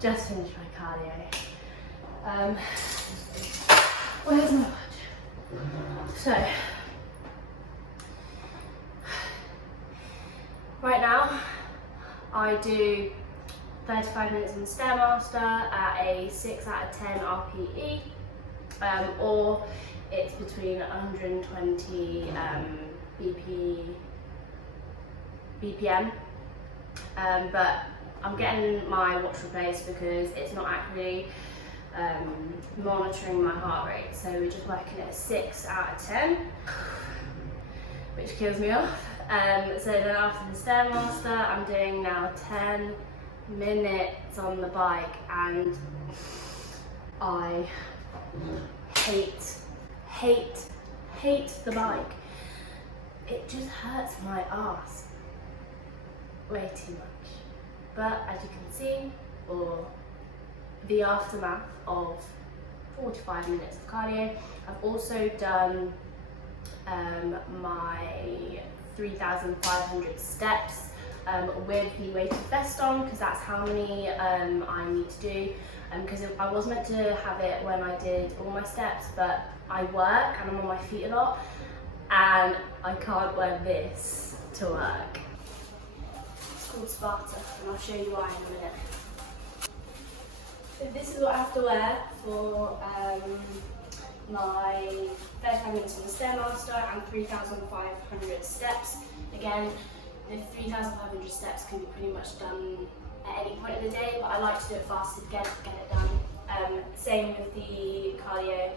Just finished my cardio. Where's my watch? So, right now I do 35 minutes on the Stairmaster at a 6 out of 10 RPE, or it's between 120 BPM, but I'm getting my watch replaced because it's not actually monitoring my heart rate, so we're just working at a 6 out of 10, which kills me off. So then after the Stairmaster, I'm doing now 10 minutes on the bike, and I hate the bike. It just hurts my ass way too much. But as you can see, or the aftermath of 45 minutes of cardio, I've also done my 3,500 steps with the weighted vest on, because that's how many I need to do. Because I was meant to have it when I did all my steps, but I work and I'm on my feet a lot, and I can't wear this to work. It's called Sparta, and I'll show you why in a minute. So this is what I have to wear for my 35 minutes on the Stairmaster and 3,500 steps. Again, the 3,500 steps can be pretty much done at any point of the day, but I like to do it faster to get it done. Same with the cardio.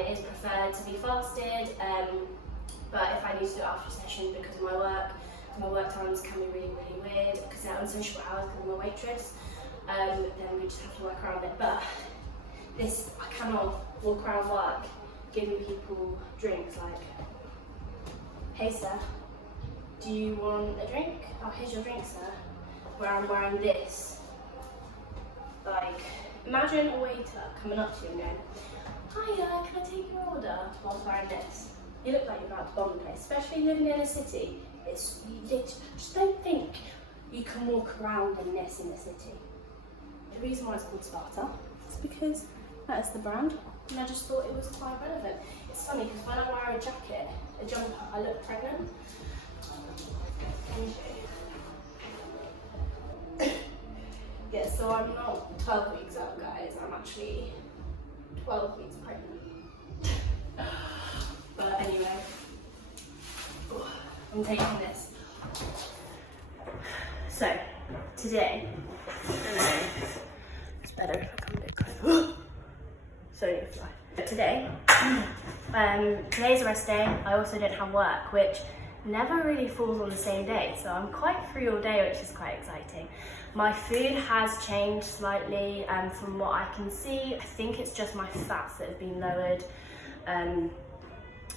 It is preferred to be fasted, but if I need to do it after a session because of my work times can be really weird because they're unsociable hours because I'm a waitress, then we just have to work around it. But this, I cannot walk around work giving people drinks like, hey sir, do you want a drink? Oh, here's your drink, sir. Where I'm wearing this. Like, imagine a waiter coming up to you and going, hiya, can I take your order? Whilst wearing this. You look like you're about to bomb the place, especially living in a city. Just don't think you can walk around in this in the city. The reason why it's called Sparta is because that is the brand, and I just thought it was quite relevant. It's funny because when I wear a jacket, a jumper, I look pregnant. Yeah, so I'm not 12 weeks up, guys. I'm actually 12 weeks pregnant. But anyway, I'm taking this. So, today, it's better if I come a bit closer. So you fly. But today, today's a rest day. I also don't have work, which never really falls on the same day, so I'm quite free all day, which is quite exciting. My food has changed slightly from what I can see. I think it's just my fats that have been lowered.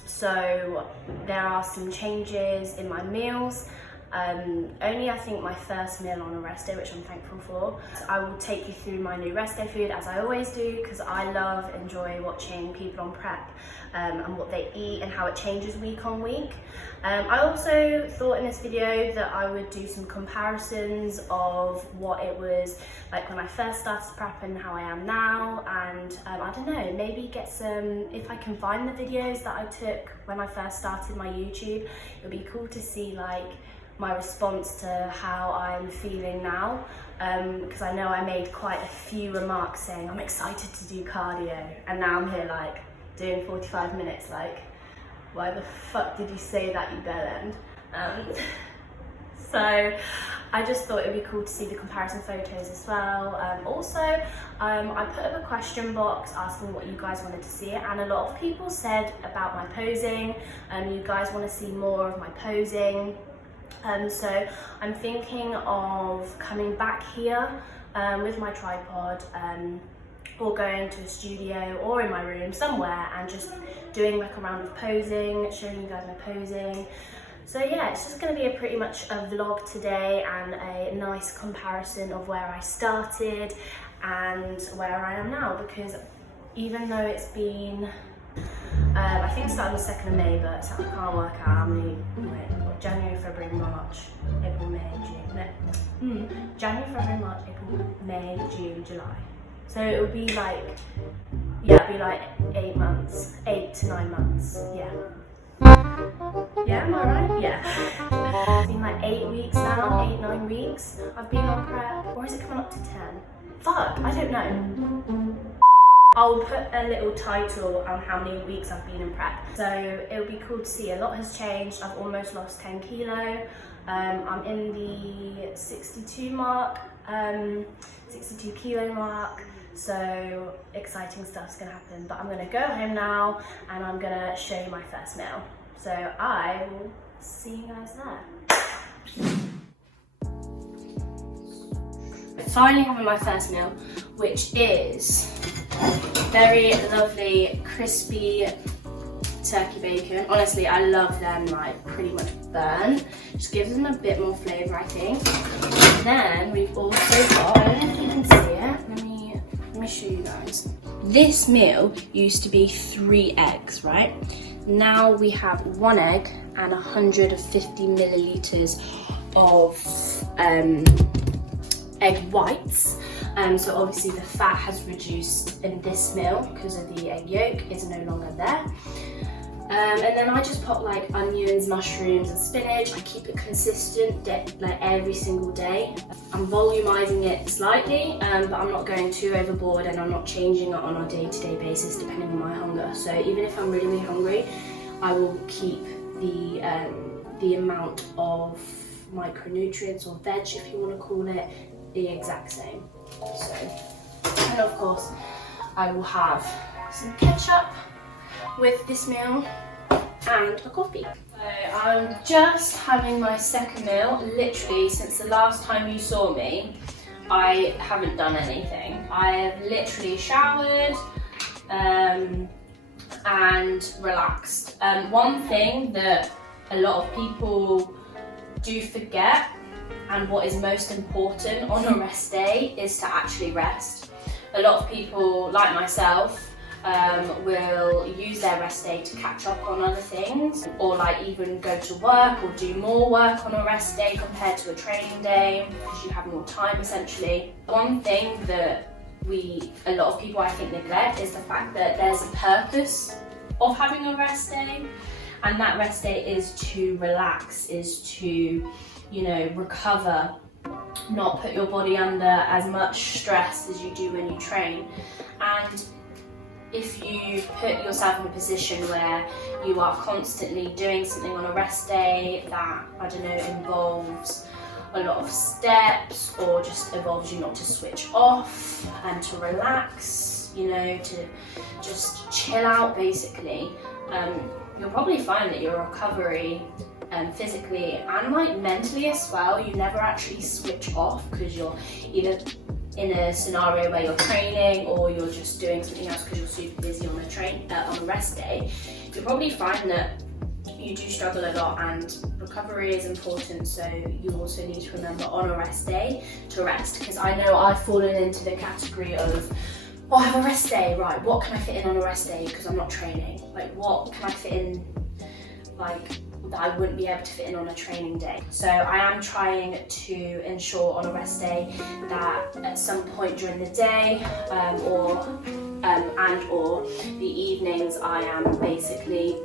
So there are some changes in my meals. Only I think my first meal on a rest day, which I'm thankful for. So I will take you through my new rest day food as I always do, because I enjoy watching people on prep and what they eat and how it changes week on week. I also thought in this video that I would do some comparisons of what it was like when I first started prep and how I am now, and I don't know, maybe get some, if I can find the videos that I took when I first started my YouTube, it would be cool to see like my response to how I'm feeling now, because I know I made quite a few remarks saying I'm excited to do cardio, and now I'm here like doing 45 minutes, like why the fuck did you say that, you bellend? So I just thought it would be cool to see the comparison photos as well. Also, I put up a question box asking what you guys wanted to see, and a lot of people said about my posing, you guys want to see more of my posing. So I'm thinking of coming back here with my tripod, or going to a studio or in my room somewhere and just doing like a round of posing, showing you guys my posing. So yeah, it's just going to be pretty much a vlog today and a nice comparison of where I started and where I am now, because even though it's been I think it started on the 2nd of May, but I can't work out how many, January, February, March, April, May, June, no, January, February, March, April, May, June, July. So it would be like, yeah, it'd be like 8 months, 8 to 9 months, yeah. Yeah, am I right? Yeah. It's been like 8 weeks now, 8, 9 weeks. I've been on prep, or is it coming up to 10? Fuck, I don't know. I'll put a little title on how many weeks I've been in prep. So it'll be cool to see. A lot has changed. I've almost lost 10 kilo. I'm in the 62 mark, 62 kilo mark. So exciting stuff's gonna happen. But I'm gonna go home now and I'm gonna show you my first meal. So I will see you guys there. Finally having my first meal, which is very lovely crispy turkey bacon. Honestly, I love them like pretty much burnt. Just gives them a bit more flavour, I think. And then we've also got, I don't know if you can see it, let me show you guys. This meal used to be 3 eggs, right? Now we have 1 egg and 150 millilitres of egg whites. So obviously the fat has reduced in this meal because of the egg yolk is no longer there. And then I just put like onions, mushrooms and spinach. I keep it consistent like every single day. I'm volumizing it slightly, but I'm not going too overboard and I'm not changing it on a day-to-day basis depending on my hunger. So even if I'm really, really hungry, I will keep the amount of micronutrients or veg, if you want to call it, the exact same. So, and of course, I will have some ketchup with this meal and a coffee. So I'm just having my second meal. Literally, since the last time you saw me, I haven't done anything. I have literally showered and relaxed. One thing that a lot of people do forget, and what is most important on a rest day, is to actually rest. A lot of people, like myself, will use their rest day to catch up on other things, or like even go to work or do more work on a rest day compared to a training day because you have more time essentially. One thing that a lot of people I think neglect is the fact that there's a purpose of having a rest day, and that rest day is to relax, is to, you know, recover, not put your body under as much stress as you do when you train. And if you put yourself in a position where you are constantly doing something on a rest day that, I don't know, involves a lot of steps or just involves you not to switch off and to relax, you know, to just chill out basically, you'll probably find that your recovery physically and like mentally as well, you never actually switch off because you're either in a scenario where you're training or you're just doing something else because you're super busy on a rest day. You'll probably find that you do struggle a lot, and recovery is important, so you also need to remember on a rest day to rest, because I know I've fallen into the category of, oh, I have a rest day, right, what can I fit in on a rest day because I'm not training? Like, what can I fit in, like, that I wouldn't be able to fit in on a training day? So I am trying to ensure on a rest day that at some point during the day or the evenings I am basically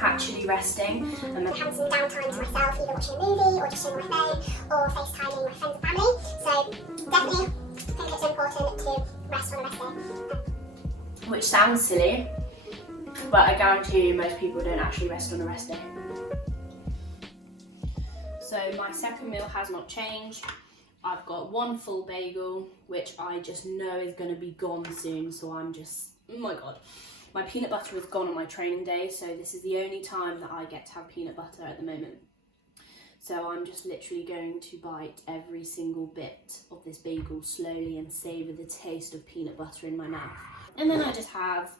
actually resting. And having some downtime to myself, either watching a movie or just chilling on my phone or FaceTiming my friends and family. So definitely think it's important to rest on a rest day. Which sounds silly, but I guarantee you most people don't actually rest on a rest day. So my second meal has not changed. I've got 1 full bagel, which I just know is going to be gone soon, so I'm just, oh my god. My peanut butter is gone on my training day, so this is the only time that I get to have peanut butter at the moment. So I'm just literally going to bite every single bit of this bagel slowly and savour the taste of peanut butter in my mouth. And then I just have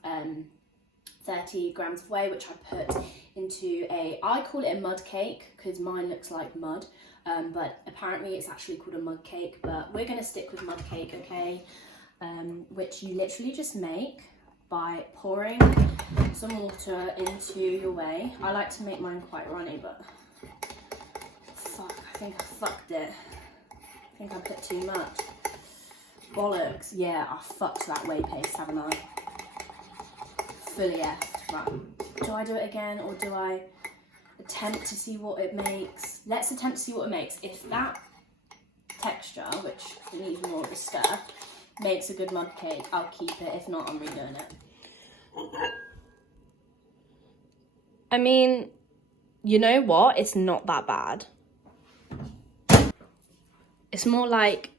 30 grams of whey, which I put into I call it a mud cake because mine looks like mud, but apparently it's actually called a mud cake, but we're going to stick with mud cake, okay? Which you literally just make by pouring some water into your whey. I like to make mine quite runny, but fuck, I think I fucked it. I think I put too much. Bollocks. Yeah, I fucked that whey paste, haven't I? Fully effed. Right. Do I do it again, or do I attempt to see what it makes? Let's attempt to see what it makes. If that texture, which needs more of a stir, makes a good mud cake, I'll keep it. If not, I'm redoing it. I mean, you know what? It's not that bad. It's more like,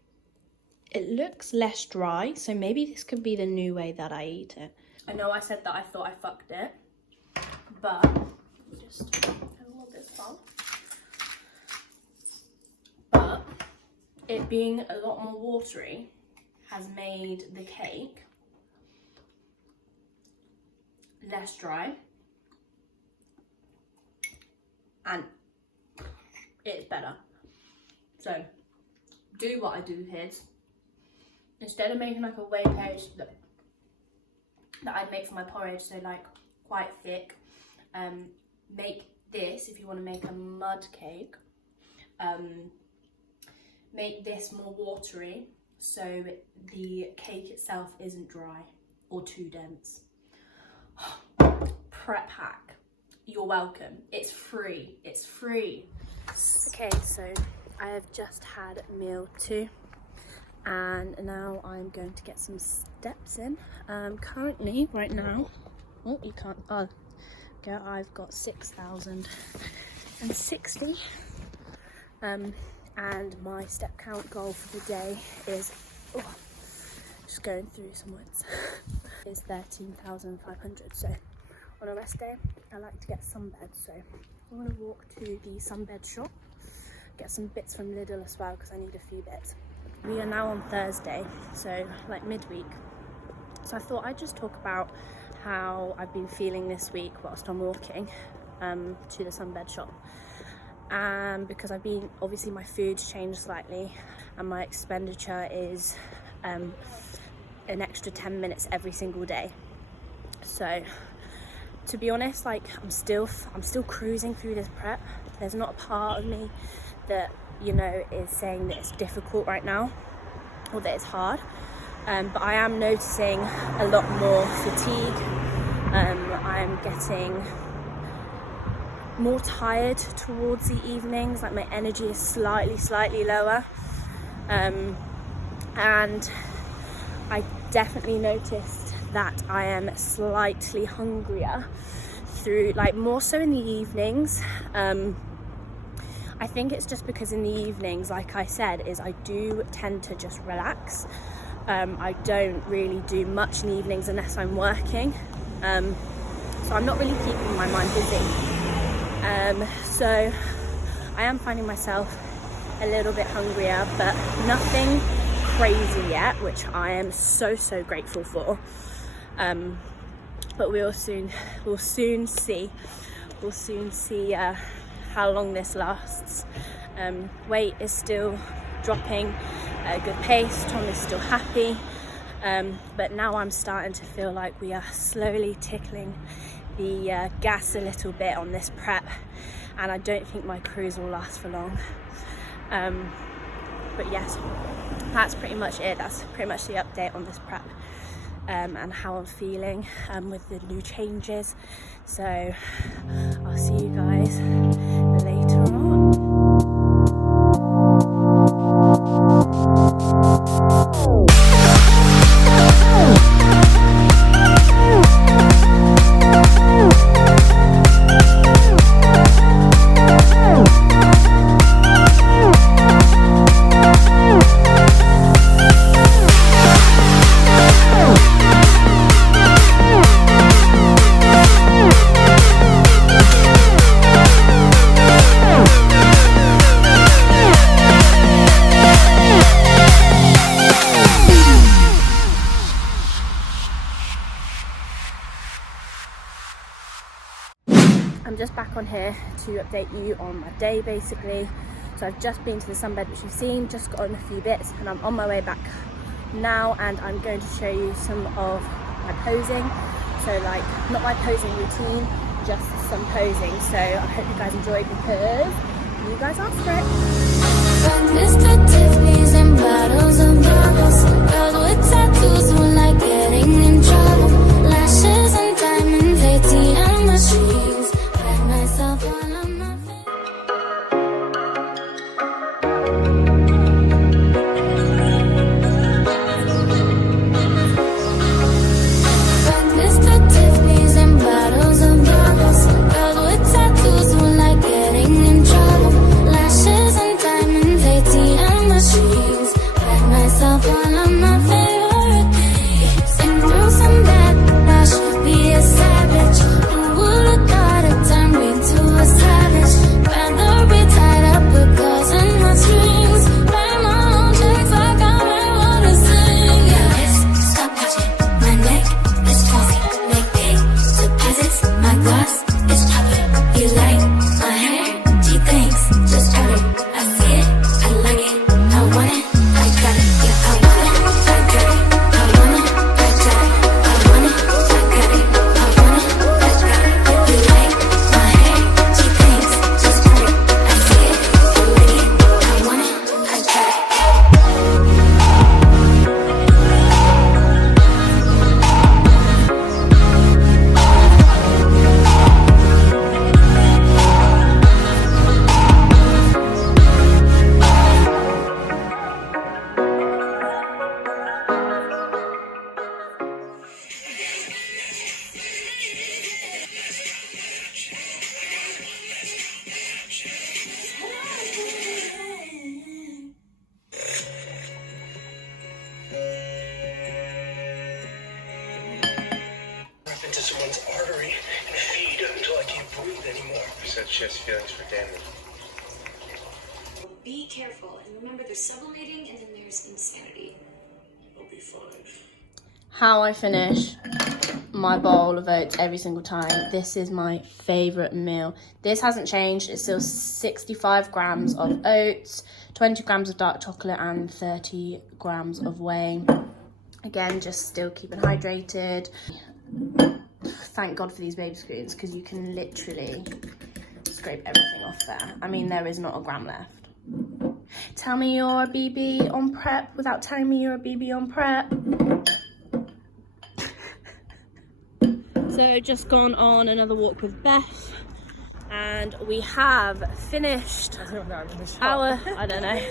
it looks less dry, so maybe this could be the new way that I eat it. I know I said that I thought I fucked it, but just have a little bit of salt. But it being a lot more watery has made the cake less dry, and it's better. So do what I do, kids. Instead of making like a whey paste that I'd make for my porridge, so like quite thick, make this if you want to make a mud cake. Make this more watery so the cake itself isn't dry or too dense. Prep hack. You're welcome. It's free. It's free. Okay, so I have just had meal 2 and now I'm going to get some steps in. Currently, right now, oh, you can't, oh, go, I've got 6,060. And my step count goal for the day is, oh, just going through some words, is 13,500. So on a rest day, I like to get sunbed. So I'm going to walk to the sunbed shop, get some bits from Lidl as well because I need a few bits. We are now on Thursday, so like midweek. So I thought I'd just talk about how I've been feeling this week whilst I'm walking to the sunbed shop. Because I've been, obviously my food's changed slightly and my expenditure is an extra 10 minutes every single day. So to be honest, like I'm still cruising through this prep. There's not a part of me that, you know, is saying that it's difficult right now or that it's hard, but I am noticing a lot more fatigue. I'm getting more tired towards the evenings, like my energy is slightly lower, and I definitely noticed that I am slightly hungrier through, like more so in the evenings. I think it's just because in the evenings, like I said, is I do tend to just relax. I don't really do much in the evenings unless I'm working, so I'm not really keeping my mind busy. So I am finding myself a little bit hungrier, but nothing crazy yet, which I am so grateful for. But we'll soon see how long this lasts. Weight is still dropping at a good pace. Tom is still happy, but now I'm starting to feel like we are slowly tickling the gas a little bit on this prep, and I don't think my cruise will last for long. But yes, that's pretty much it. That's pretty much the update on this prep, and how I'm feeling with the new changes. So I'll see you guys later on. I'm just back on here to update you on my day basically. So I've just been to the sunbed, which you've seen, just got on a few bits, and I'm on my way back now, and I'm going to show you some of my posing. So like, not my posing routine, just some posing. So I hope you guys enjoy because you guys asked for it. someone's artery and feed until I can't breathe anymore. You said she has feelings for Damon. Be careful, and remember there's sublimating and then there's insanity. I'll be fine. How I finish my bowl of oats every single time. This is my favourite meal. This hasn't changed. It's still 65 grams of oats, 20 grams of dark chocolate and 30 grams of whey. Again, just still keeping hydrated. Thank God for these baby screens because you can literally scrape everything off there. I mean, there is not a gram left. Tell me you're a BB on prep without telling me you're a BB on prep. So just gone on another walk with Beth and we have finished I don't know.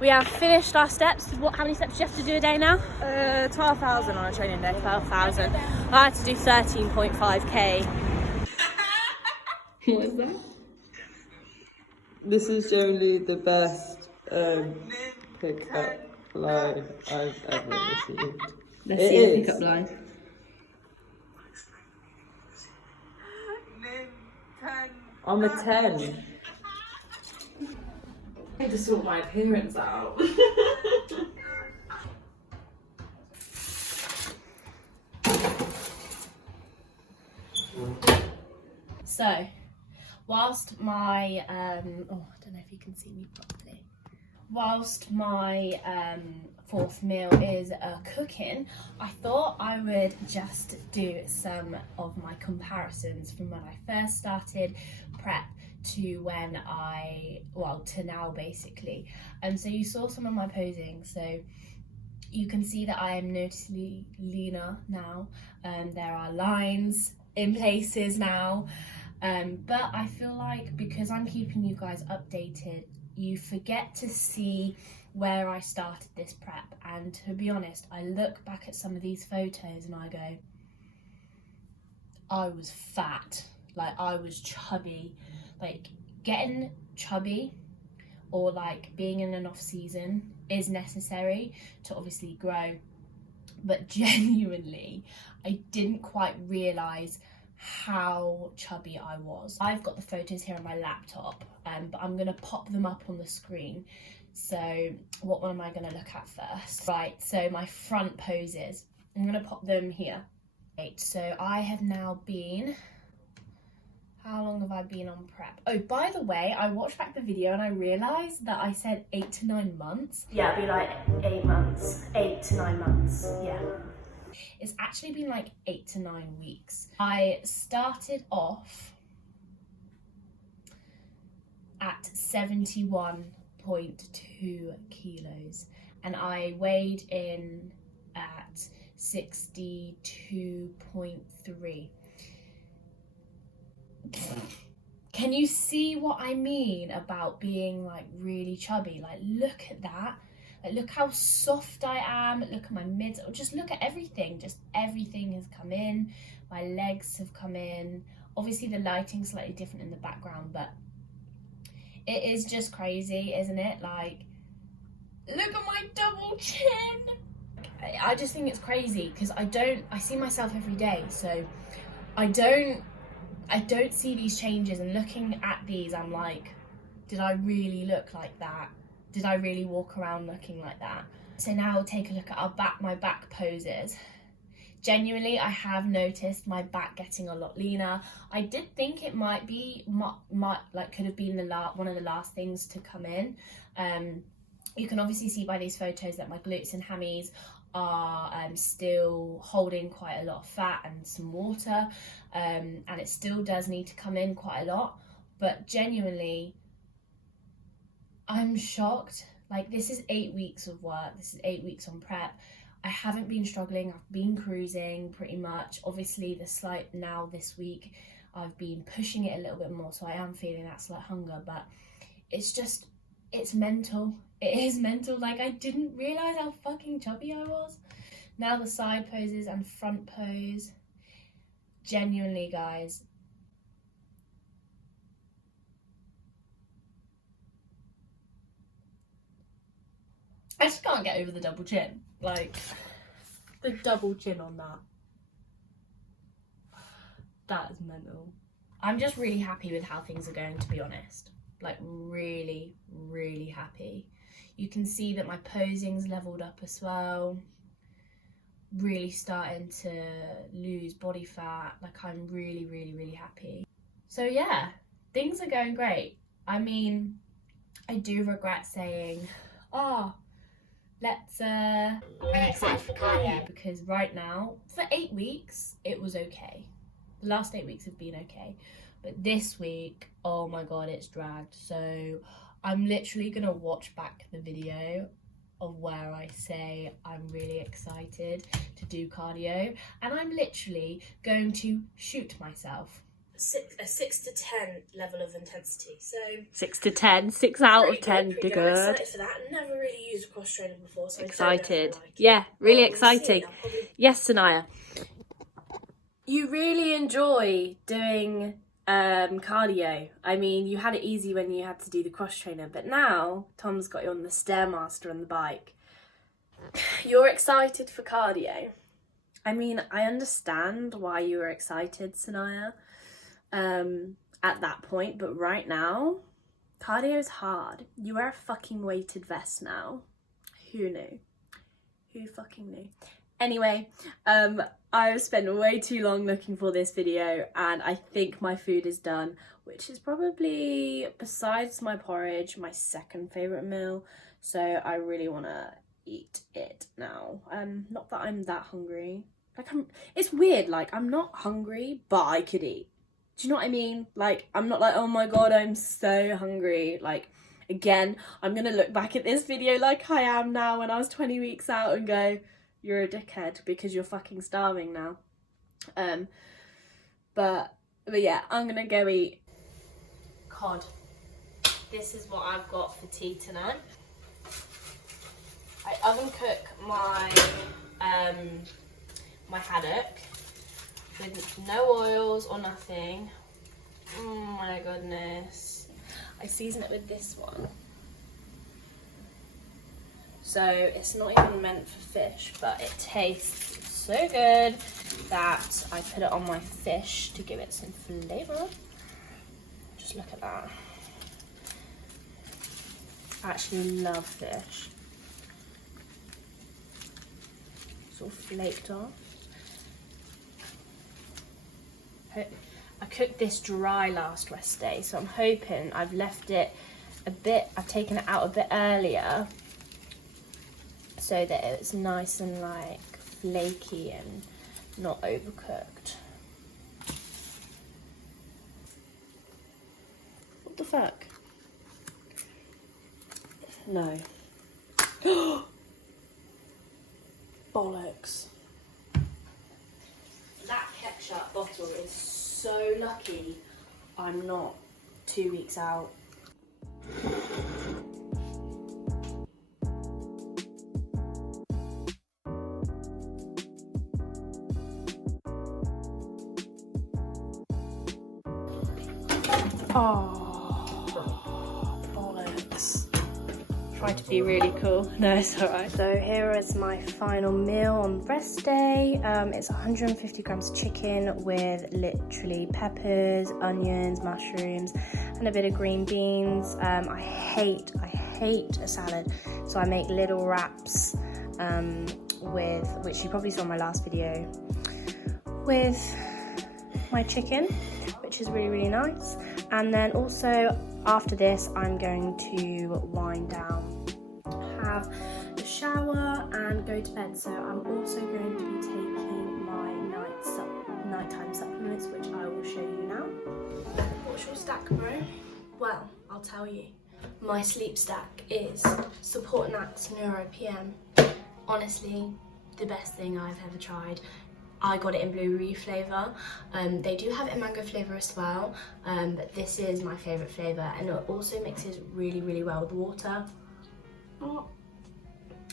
We have finished our steps. How many steps do you have to do a day now? 12,000 on a training day. 12,000. I had to do 13.5k. What is that? This is generally the best pickup line I've ever received. Let's see the pickup line. I'm a 10. I need to sort my appearance out. So, whilst my, oh, I don't know if you can see me properly. Whilst my fourth meal is cooking, I thought I would just do some of my comparisons from when I first started prep to when to now basically. So you saw some of my posing, so you can see that I am noticeably leaner now. There are lines in places now. But I feel like because I'm keeping you guys updated, you forget to see where I started this prep. And to be honest, I look back at some of these photos and I go, I was fat, like I was chubby. Like getting chubby or like being in an off season is necessary to obviously grow. But genuinely, I didn't quite realise how chubby I was. I've got the photos here on my laptop, but I'm going to pop them up on the screen. So what one am I going to look at first? Right, so my front poses. I'm going to pop them here. Right, so I have now been... How long have I been on prep? Oh, by the way, I watched back the video and I realised that I said 8 to 9 months. Yeah, it'd be like 8 months. 8 to 9 months, yeah. It's actually been like 8 to 9 weeks. I started off at 71.2 kilos and I weighed in at 62.3. Can you see what I mean about being like really chubby? Like look at that. Like, look how soft I am, look at my mids, just look at everything, just everything has come in, my legs have come in. Obviously the lighting's slightly different in the background, but it is just crazy, isn't it? Like, look at my double chin. I just think it's crazy because I see myself every day, so I don't see these changes, and looking at these, I'm like, did I really look like that? Did I really walk around looking like that? So now we'll take a look at my back poses. Genuinely, I have noticed my back getting a lot leaner. I did think it might be, could have been one of the last things to come in. You can obviously see by these photos that my glutes and hammies are still holding quite a lot of fat and some water, and it still does need to come in quite a lot. But genuinely, I'm shocked. Like, this is 8 weeks of work. This is 8 weeks on prep. I haven't been struggling. I've been cruising pretty much. Obviously, now this week, I've been pushing it a little bit more, so I am feeling that slight hunger, but it's mental. It is mental. Like, I didn't realise how fucking chubby I was. Now the side poses and front pose. Genuinely, guys, I just can't get over the double chin. Like, the double chin on that. That is mental. I'm just really happy with how things are going, to be honest. Like really, really happy. You can see that my posing's leveled up as well. Really starting to lose body fat. Like I'm really, really, really happy. So yeah, things are going great. I mean, I do regret saying, I'm excited for cardio, because right now, for 8 weeks, it was okay. The last 8 weeks have been okay. But this week, oh my god, it's dragged. So I'm literally gonna watch back the video of where I say I'm really excited to do cardio, and I'm literally going to shoot myself. A 6 to 10 level of intensity. So 6 to 10, 6 out of 10, pretty good. I'm excited for that. I've never really used a cross trainer before, so Excited. I don't know if I like it. Yeah, really Well, we'll see. exciting. I'll probably... Yes, Sanaya. You really enjoy doing cardio. I mean, you had it easy when you had to do the cross trainer, but now Tom's got you on the Stairmaster and the bike. You're excited for cardio. I mean, I understand why you were excited, Sanaya, at that point, but right now, cardio is hard. You wear a fucking weighted vest now. Who knew? Who fucking knew? Anyway, I've spent way too long looking for this video, and I think my food is done, which is probably, besides my porridge, my second favourite meal, so I really want to eat it now. Not that I'm that hungry. Like, it's weird, like, I'm not hungry, but I could eat. Do you know what I mean? Like, I'm not like, oh my god, I'm so hungry. Like, again, I'm gonna look back at this video like I am now when I was 20 weeks out and go, you're a dickhead because you're fucking starving now. But yeah, I'm gonna go eat cod. This is what I've got for tea tonight. I oven cook my my haddock with no oils or nothing. Oh my goodness. I season it with this one. So it's not even meant for fish, but it tastes so good that I put it on my fish to give it some flavour. Just look at that. I actually love fish. Sort of flaked off. I cooked this dry last rest day, so I'm hoping I've left it a bit, I've taken it out a bit earlier so that it's nice and like flaky and not overcooked. What the fuck? No. Bollocks. That ketchup bottle is so lucky I'm not 2 weeks out. Oh, bollocks. Try to be really cool. No, it's alright. So here is my final meal on rest day. It's 150 grams of chicken with literally peppers, onions, mushrooms, and a bit of green beans. I hate a salad, so I make little wraps with, which you probably saw in my last video, with my chicken, which is really, really nice. And then also after this, I'm going to wind down, have a shower and go to bed. So I'm also going to be taking my nighttime supplements, which I will show you now. What's your stack, bro? Well, I'll tell you. My sleep stack is Support Nax Neuro PM. Honestly, the best thing I've ever tried. I got it in blueberry flavour. They do have it in mango flavour as well, but this is my favourite flavour, and it also mixes really, really well with water. Oh.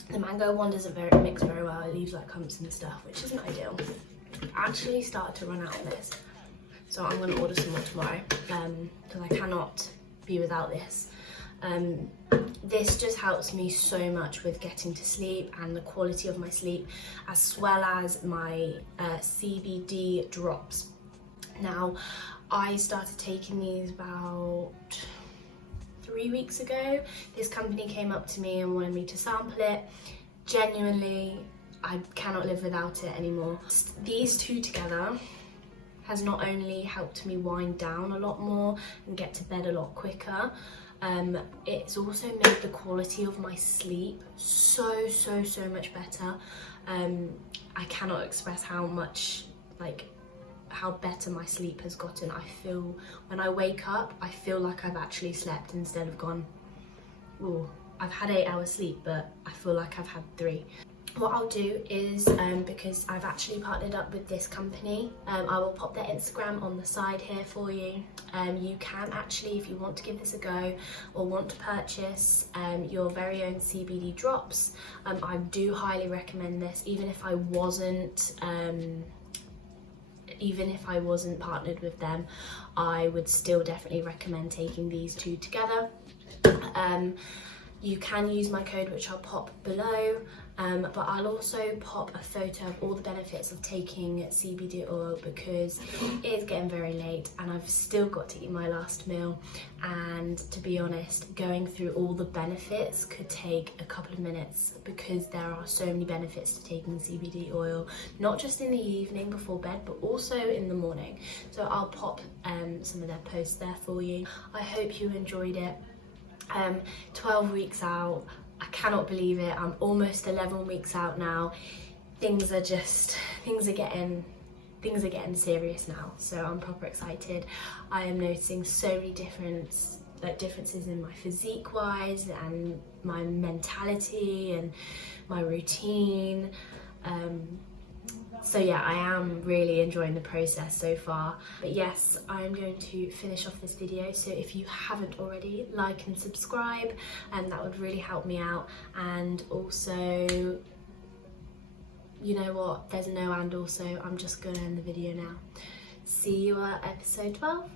The mango one doesn't mix very well, it leaves like clumps and stuff, which isn't ideal. I actually started to run out of this, so I'm going to order some more tomorrow, because I cannot be without this. This just helps me so much with getting to sleep and the quality of my sleep, as well as my CBD drops. Now, I started taking these about 3 weeks ago. This company came up to me and wanted me to sample it. Genuinely, I cannot live without it anymore. These two together has not only helped me wind down a lot more and get to bed a lot quicker, it's also made the quality of my sleep so much better. I cannot express how much, how better my sleep has gotten. I feel, when I wake up, I feel like I've actually slept instead of gone, oh, I've had 8 hours sleep, but I feel like I've had 3. What I'll do is, because I've actually partnered up with this company, I will pop their Instagram on the side here for you. You can actually, if you want to give this a go or want to purchase your very own CBD drops, I do highly recommend this. Even if I wasn't partnered with them, I would still definitely recommend taking these two together. You can use my code, which I'll pop below, but I'll also pop a photo of all the benefits of taking CBD oil, because it is getting very late and I've still got to eat my last meal, and to be honest, going through all the benefits could take a couple of minutes, because there are so many benefits to taking CBD oil, not just in the evening before bed, but also in the morning. So I'll pop some of their posts there for you. I hope you enjoyed it. 12 weeks out, I cannot believe it. I'm almost 11 weeks out now. Things are getting serious now, so I'm proper excited. I am noticing so many differences in my physique wise, and my mentality and my routine. So yeah, I am really enjoying the process so far. But yes, I'm going to finish off this video, so if you haven't already, like and subscribe, and that would really help me out. And also, you know what, there's a no and also, I'm just gonna end the video now. See you at episode 12.